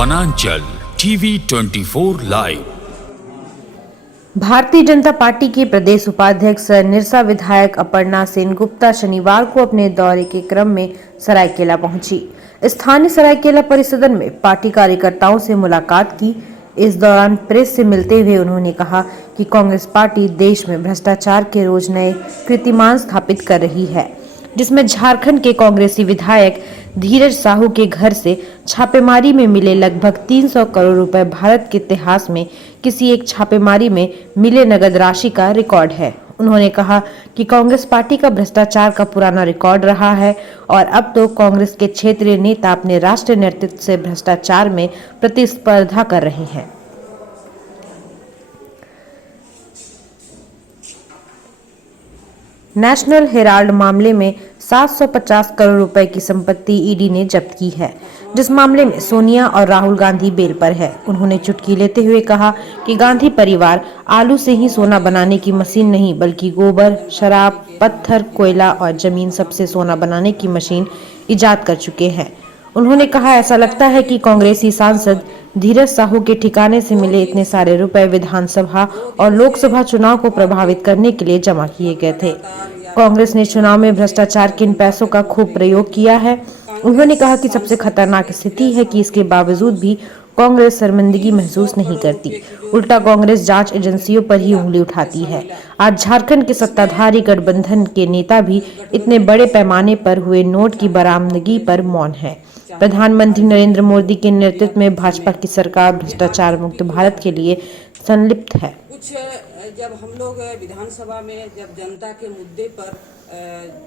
वनांचल TV 24 live. Bharatiya Janata party के प्रदेश उपाध्यक्ष निरसा विधायक अपर्णा सेनगुप्ता शनिवार को अपने दौरे के क्रम में सरायकेला पहुंची। स्थानीय सरायकेला परिसदन में पार्टी कार्यकर्ताओं से मुलाकात की। इस दौरान प्रेस से मिलते हुए उन्होंने कहा कि कांग्रेस पार्टी देश में भ्रष्टाचार के रोज नए कीर्तिमान स्थापित कर रही है, जिसमें झारखंड के कांग्रेसी विधायक धीरज साहू के घर से छापेमारी में मिले लगभग 300 करोड़ रुपए भारत के इतिहास में किसी एक छापेमारी में मिले नगद राशि का रिकॉर्ड है। उन्होंने कहा कि कांग्रेस पार्टी का भ्रष्टाचार का पुराना रिकॉर्ड रहा है और अब तो कांग्रेस के क्षेत्रीय नेता अपने राष्ट्रीय नेतृत्व से भ्रष्टाचार में प्रतिस्पर्धा कर रहे हैं। नेशनल हेराल्ड मामले में 750 करोड़ रुपए की संपत्ति ईडी ने जब्त की है, जिस मामले में सोनिया और राहुल गांधी बेल पर है। उन्होंने चुटकी लेते हुए कहा कि गांधी परिवार आलू से ही सोना बनाने की मशीन नहीं, बल्कि गोबर, शराब, पत्थर, कोयला और जमीन सबसे सोना बनाने की मशीन इजाद कर चुके हैं। उन्होंने कहा, ऐसा लगता है कि कांग्रेसी सांसद धीरज साहू के ठिकाने से मिले इतने सारे रुपए विधानसभा और लोकसभा चुनाव को प्रभावित करने के लिए जमा किए गए थे। कांग्रेस ने चुनाव में भ्रष्टाचार के इन पैसों का खूब प्रयोग किया है। उन्होंने कहा कि सबसे खतरनाक स्थिति है कि इसके बावजूद भी कांग्रेस शर्मिंदगी महसूस नहीं करती, उल्टा कांग्रेस जांच एजेंसियों पर ही उंगली उठाती है। आज झारखंड के सत्ताधारी गठबंधन के नेता भी इतने बड़े पैमाने पर हुए नोट की बरामदगी पर मौन है। प्रधानमंत्री नरेंद्र मोदी के नेतृत्व में भाजपा की सरकार भ्रष्टाचार मुक्त भारत के लिए संलिप्त है। कुछ जब हम लोग विधानसभा में जब जनता के मुद्दे पर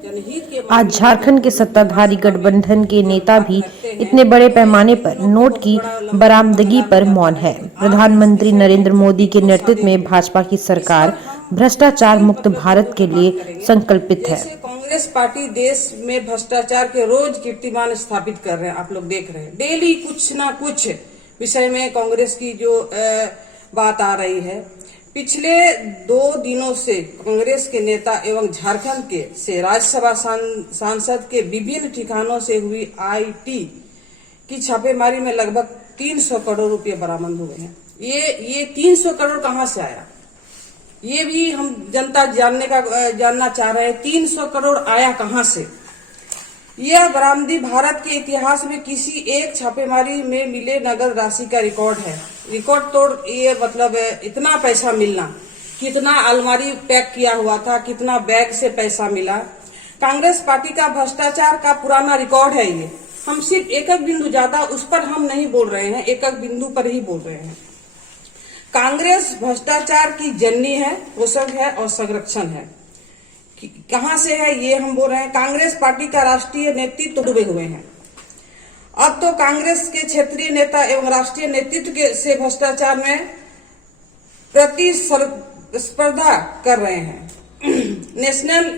जनहित के आज झारखंड के सत्ताधारी गठबंधन के नेता भी इतने बड़े पैमाने पर नोट की बरामदगी पर मौन है। प्रधानमंत्री नरेंद्र मोदी के नेतृत्व में भाजपा की सरकार भ्रष्टाचार मुक्त भारत के लिए संकल्पित है। कांग्रेस पार्टी देश में भ्रष्टाचार के रोज कीर्तिमान स्थापित कर रहे हैं। आप लोग देख रहे हैं, डेली कुछ ना कुछ विषय में कांग्रेस की जो बात आ रही है। पिछले 2 दिनों से कांग्रेस के नेता एवं झारखंड के से राज्यसभा सांसद के विभिन्न ठिकानों से हुई आईटी की छापेमारी में लगभग 300 करोड़ रुपए बरामद हुए हैं। ये 300 करोड़ कहां से आया, ये भी हम जनता जानना चाह रहे हैं। 300 करोड़ आया कहां से? यह बरामदी भारत के इतिहास में किसी एक छापेमारी में मिले नगद राशि का रिकॉर्ड है। रिकॉर्ड तोड़ ये मतलब इतना पैसा मिलना, कितना अलमारी पैक किया हुआ था, कितना बैग से पैसा मिला। कांग्रेस पार्टी का भ्रष्टाचार का पुराना रिकॉर्ड है ये। हम सिर्फ एक बिंदु ज्यादा उस पर हम नहीं बोल रहे हैं, एक बिंदु पर ही बोल रहे हैं। कांग्रेस भ्रष्टाचार की जननी है, पोषक है और संरक्षण है। कहां से है ये हम बोल रहे हैं। कांग्रेस पार्टी का राष्ट्रीय नेतृत्व डूबे हुए हैं। अब तो कांग्रेस के क्षेत्रीय नेता एवं राष्ट्रीय नेतृत्व से भ्रष्टाचार में प्रतिस्पर्धा कर रहे हैं। नेशनल,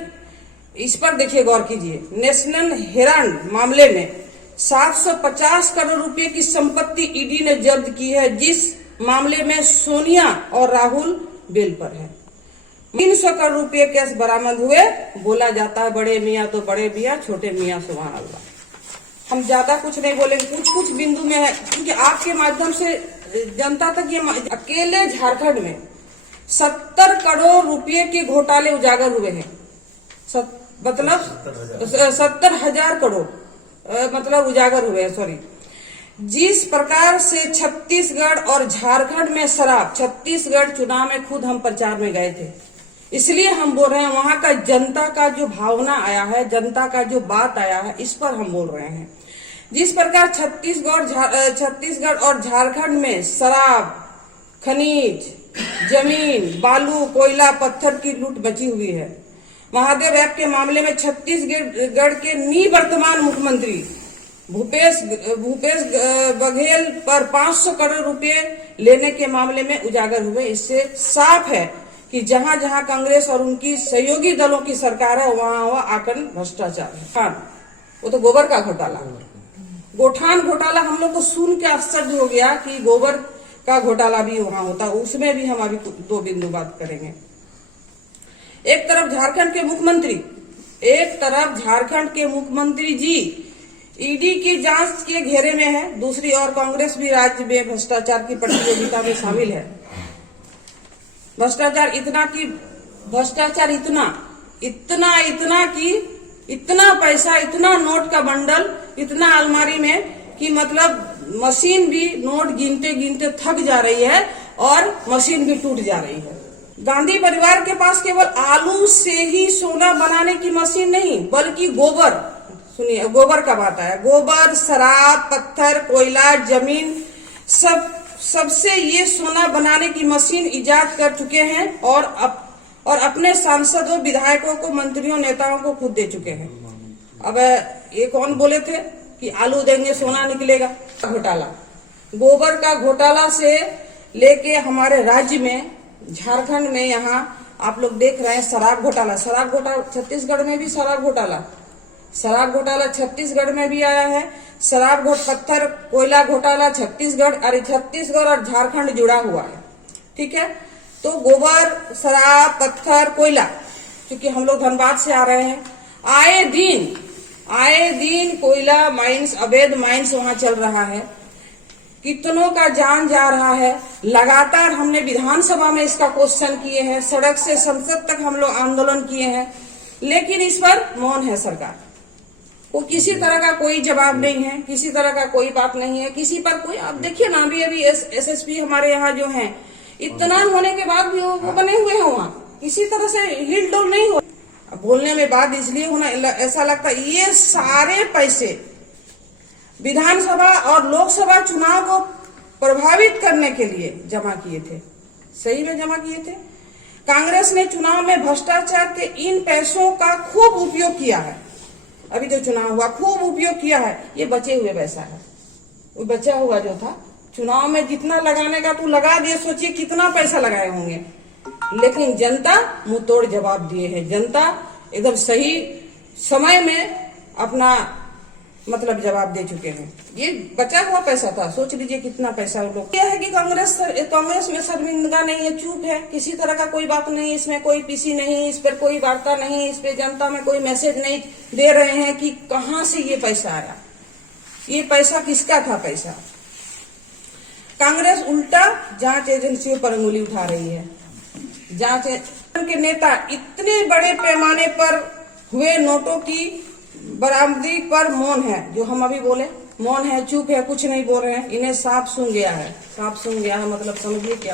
इस पर देखिए, गौर कीजिए। नेशनल हेराल्ड मामले में 750 करोड़ रुपए की संपत्ति ईडी ने जब्त की है, जिस मामले में सोनिया और राहुल बेल पर है। 300 करोड़ रुपए कैश बरामद हुए। बोला जाता है बड़े मियाँ तो बड़े मियाँ, छोटे मियाँ सुभान अल्लाह। हम ज्यादा कुछ नहीं बोलेंगे, कुछ बिंदु में है, क्योंकि आपके माध्यम से जनता तक ये अकेले झारखंड में 70 करोड़ रुपए के घोटाले उजागर हुए हैं। मतलब 70,000 करोड़ मतलब उजागर हुए हैं, सॉरी। जिस प्रकार से छत्तीसगढ़ और झारखंड में शराब, छत्तीसगढ़ चुनाव में खुद हम प्रचार में गए थे, इसलिए हम बोल रहे हैं। वहां का जनता का जो भावना आया है, जनता का जो बात आया है, इस पर हम बोल रहे हैं। जिस प्रकार छत्तीसगढ़ और झारखंड में शराब, खनिज, जमीन, बालू, कोयला, पत्थर की लूट मची हुई है। महादेव ऐप के मामले में छत्तीसगढ़ के निवर्तमान मुख्यमंत्री भूपेश बघेल पर 500 करोड़ रुपए लेने के मामले में उजागर हुए। इससे साफ है कि जहां जहां कांग्रेस और उनकी सहयोगी दलों की सरकार है, वहां आकरण भ्रष्टाचार है। वो तो गोबर का घोटाला, गोठान घोटाला हम लोग को सुन के आश्चर्य हो गया कि गोबर का घोटाला भी वहां होता। उसमें भी हम अभी 2 बिंदु बात करेंगे। एक तरफ झारखंड के मुख्यमंत्री जी ईडी की जांच के घेरे में है। दूसरी ओर कांग्रेस भी राज्य में भ्रष्टाचार की प्रतियोगिता में शामिल है। भ्रष्टाचार इतना पैसा, इतना नोट का बंडल, इतना अलमारी में कि मतलब मशीन भी नोट गिनते गिनते थक जा रही है और मशीन भी टूट जा रही है। गांधी परिवार के पास केवल आलू से ही सोना बनाने की मशीन नहीं, बल्कि गोबर, सुनिए गोबर का बात है, गोबर, शराब, पत्थर, कोयला, जमीन, सबसे ये सोना बनाने की मशीन इजाद कर चुके हैं और अपने सांसदों, विधायकों को, मंत्रियों, नेताओं को खुद दे चुके हैं। अब ये कौन बोले थे कि आलू देंगे सोना निकलेगा? घोटाला, गोबर का घोटाला से लेके हमारे राज्य में, झारखंड में, यहाँ आप लोग देख रहे हैं शराब घोटाला छत्तीसगढ़ में भी शराब घोटाला छत्तीसगढ़ में भी आया है। पत्थर कोयला घोटाला छत्तीसगढ़ और झारखंड जुड़ा हुआ है। ठीक है, तो गोबर, शराब, पत्थर, कोयला, क्योंकि हम लोग धनबाद से आ रहे हैं, आए दिन कोयला माइंस, अवैध माइंस वहां चल रहा है। कितनों का जान जा रहा है। लगातार हमने विधानसभा में इसका क्वेश्चन किए हैं, सड़क से संसद तक हम लोग आंदोलन किए हैं, लेकिन इस पर मौन है सरकार को। किसी तरह का कोई जवाब नहीं है, किसी तरह का कोई बात नहीं है, किसी पर कोई, आप देखिए ना, अभी एसएसपी हमारे यहाँ जो है, इतना होने के बाद भी वो बने हुए हैं वहाँ, किसी तरह से हिल डोल नहीं हो। बोलने में बात इसलिए होना, ऐसा लगता है ये सारे पैसे विधानसभा और लोकसभा चुनाव को प्रभावित करने के लिए जमा किए थे, सही में जमा किए थे। कांग्रेस ने चुनाव में भ्रष्टाचार के इन पैसों का खूब उपयोग किया है। अभी जो चुनाव हुआ खूब उपयोग किया है, ये बचे हुए पैसा है, वो बचा हुआ जो था चुनाव में जितना लगाने का तू लगा दिए, सोचिए कितना पैसा लगाए होंगे, लेकिन जनता मुंह तोड़ जवाब दिए है। जनता एकदम सही समय में अपना मतलब जवाब दे चुके हैं। ये बचा हुआ पैसा था, सोच लीजिए कितना पैसा वो लोग। यह है कि कांग्रेस में शर्मिंदा नहीं है, चुप है, किसी तरह का कोई बात नहीं, इसमें कोई पीसी नहीं, इस पर कोई वार्ता नहीं, इस पे जनता में कोई मैसेज नहीं दे रहे हैं कि कहां से ये पैसा आया, ये पैसा किसका था। पैसा कांग्रेस उल्टा जांच एजेंसियों पर उंगली उठा रही है। जांच के नेता इतने बड़े पैमाने पर हुए नोटों की बरामदगी पर मौन है, जो हम अभी बोले मौन है, चुप है, कुछ नहीं बोल रहे हैं। इन्हें सांप सूंघ गया है, मतलब समझिए क्या